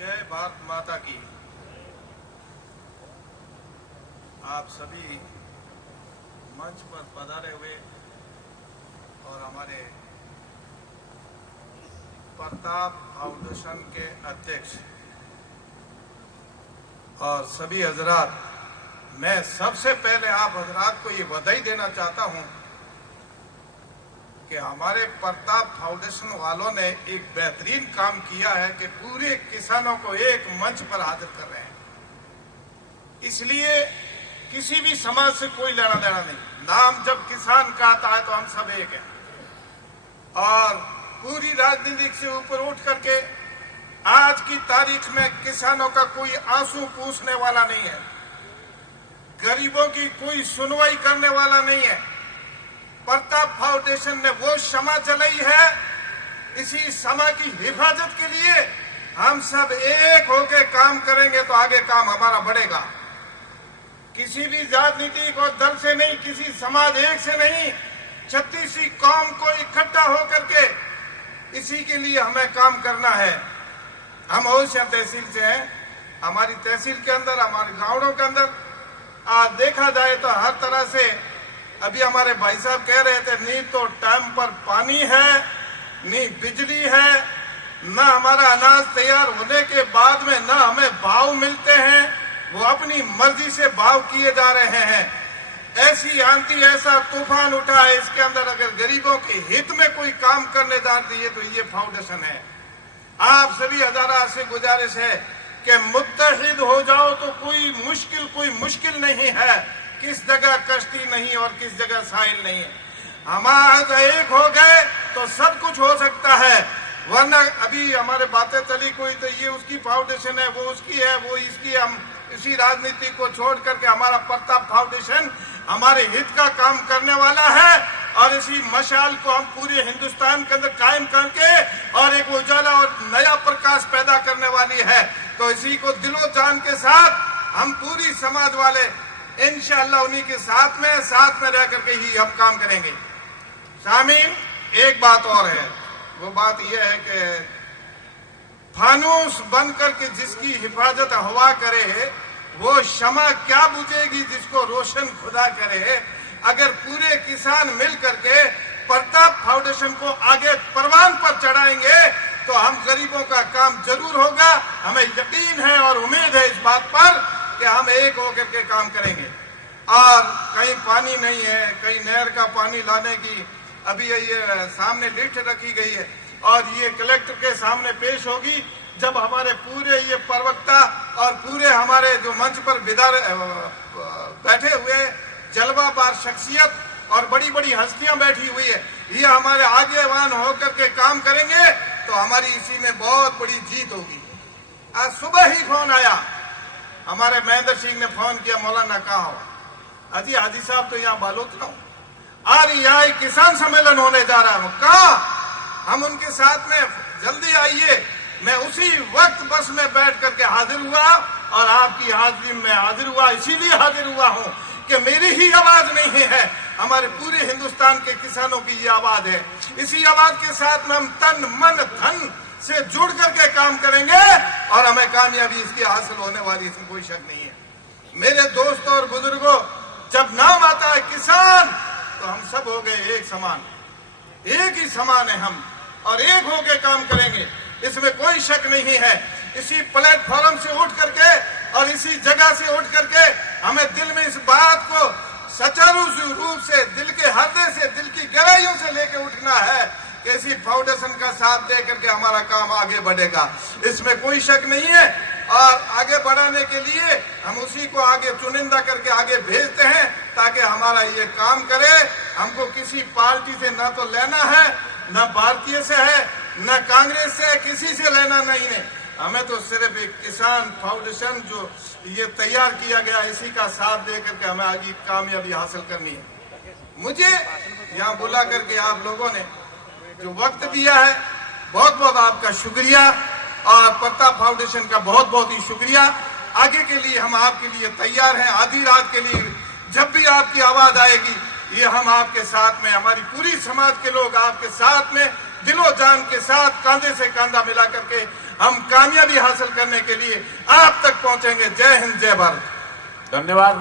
जय भारत माता की। आप सभी मंच पर पधारे हुए और हमारे प्रताप फाउंडेशन के अध्यक्ष और सभी हजरात, मैं सबसे पहले आप हजरात को ये बधाई देना चाहता हूं कि हमारे प्रताप फाउंडेशन वालों ने एक बेहतरीन काम किया है कि पूरे किसानों को एक मंच पर हाजिर कर रहे हैं। इसलिए किसी भी समाज से कोई लेना देना नहीं, नाम जब किसान का आता है तो हम सब एक हैं और पूरी राजनीति से ऊपर उठ करके आज की तारीख में किसानों का कोई आंसू पूछने वाला नहीं है, गरीबों की कोई सुनवाई करने वाला नहीं है। प्रताप फाउंडेशन ने वो क्षमा चलाई है, इसी क्षमा की हिफाजत के लिए हम सब एक होकर काम करेंगे तो आगे काम हमारा बढ़ेगा। किसी भी राजनीतिक और दल से नहीं, किसी समाज एक से नहीं, 36 कौम को इकट्ठा होकर के इसी के लिए हमें काम करना है। हम होशियार तहसील से हैं, हमारी तहसील के अंदर, हमारे गांवों के अंदर आज देखा जाए तो हर तरह से अभी हमारे भाई साहब कह रहे थे, नहीं तो टाइम पर पानी है, नहीं बिजली है, ना हमारा अनाज तैयार होने के बाद में ना हमें भाव मिलते हैं, वो अपनी मर्जी से भाव किए जा रहे हैं। ऐसी आंधी, ऐसा तूफान उठा है, इसके अंदर अगर गरीबों के हित में कोई काम करने जा रही है तो ये फाउंडेशन है। आप सभी हजारा से गुजारिश है कि मुत्तहिद हो जाओ तो कोई मुश्किल नहीं है, किस जगह कश्ती नहीं और किस जगह साहिल नहीं है। हमारा एक हो गए तो सब कुछ हो सकता है, वरना अभी हमारे बातें चली कोई तो ये उसकी फाउंडेशन है, वो उसकी है, वो इसकी। हम इसी राजनीति को छोड़ करके हमारा प्रताप फाउंडेशन हमारे हित का काम करने वाला है और इसी मशाल को हम पूरे हिंदुस्तान के अंदर कायम करके और एक उजाला और नया प्रकाश पैदा करने वाली है। तो इसी को दिलो जान के साथ हम पूरी समाज वाले इंशाअल्लाह उन्हीं के साथ में रह करके ही हम काम करेंगे। सामीन, एक बात और है, वो बात यह है कि फानूस बनकर के जिसकी हिफाजत हवा करे वो शमा क्या बुझेगी जिसको रोशन खुदा करे। अगर पूरे किसान मिल करके प्रताप फाउंडेशन को आगे परवान पर चढ़ाएंगे तो हम गरीबों का काम जरूर होगा। हमें यकीन है और उम्मीद है इस बात पर कि हम एक होकर के काम करेंगे। और कहीं पानी नहीं है, कहीं नहर का पानी लाने की अभी ये सामने लिस्ट रखी गई है और ये कलेक्टर के सामने पेश होगी जब हमारे पूरे ये प्रवक्ता और पूरे हमारे जो मंच पर बैठे हुए जलवाबार शख्सियत और बड़ी बड़ी हस्तियां बैठी हुई है, ये हमारे आगेवान होकर के काम करेंगे तो हमारी इसी में बहुत बड़ी जीत होगी। आज सुबह ही फोन आया, हमारे महेंद्र सिंह ने फोन किया, मौलाना कहाँ हो? अजी हाजी साहब तो यहाँ बालोतरा हूँ, आज यहाँ किसान सम्मेलन होने जा रहा है। कहा? हम उनके साथ में, जल्दी आइए। मैं उसी वक्त बस में बैठ करके हाजिर हुआ और आपकी हाजिरी में हाजिर हुआ। इसीलिए हाजिर हुआ हूँ कि मेरी ही आवाज नहीं है, हमारे पूरे हिंदुस्तान के किसानों की ये आवाज है। इसी आवाज के साथ में हम तन मन धन से जुड़ करके काम करेंगे और हमें कामयाबी इसकी हासिल होने वाली, इसमें कोई शक नहीं है। मेरे दोस्तों और बुजुर्गों, जब नाम आता है किसान तो हम सब हो गए एक समान, एक ही समान है हम और एक होके काम करेंगे, इसमें कोई शक नहीं है। इसी प्लेटफॉर्म से उठ करके और इसी जगह से उठ करके हमें दिल में इस बात को सचारू रूप से, दिल के हृदय से, दिल की गहराइयों से लेके उठना है कि इसी फाउंडेशन का साथ दे करके हमारा काम आगे बढ़ेगा, इसमें कोई शक नहीं है। और आगे बढ़ाने के लिए हम उसी को आगे चुनिंदा करके आगे भेजते हैं ताकि हमारा ये काम करे। हमको किसी पार्टी से ना तो लेना है, ना भारतीय से है, ना कांग्रेस से, किसी से लेना नहीं है। हमें तो सिर्फ एक किसान फाउंडेशन जो ये तैयार किया गया, इसी का साथ दे करके हमें आगे कामयाबी हासिल करनी है। मुझे यहाँ बुला करके आप लोगों ने जो वक्त दिया है, बहुत बहुत आपका शुक्रिया और प्रताप फाउंडेशन का बहुत बहुत ही शुक्रिया। आगे के लिए हम आपके लिए तैयार हैं, आधी रात के लिए जब भी आपकी आवाज आएगी ये हम आपके साथ में, हमारी पूरी समाज के लोग आपके साथ में दिलो जान के साथ कांधे से कांधा मिला करके हम कामयाबी हासिल करने के लिए आप तक पहुंचेंगे। जय हिंद, जय भारत। धन्यवाद।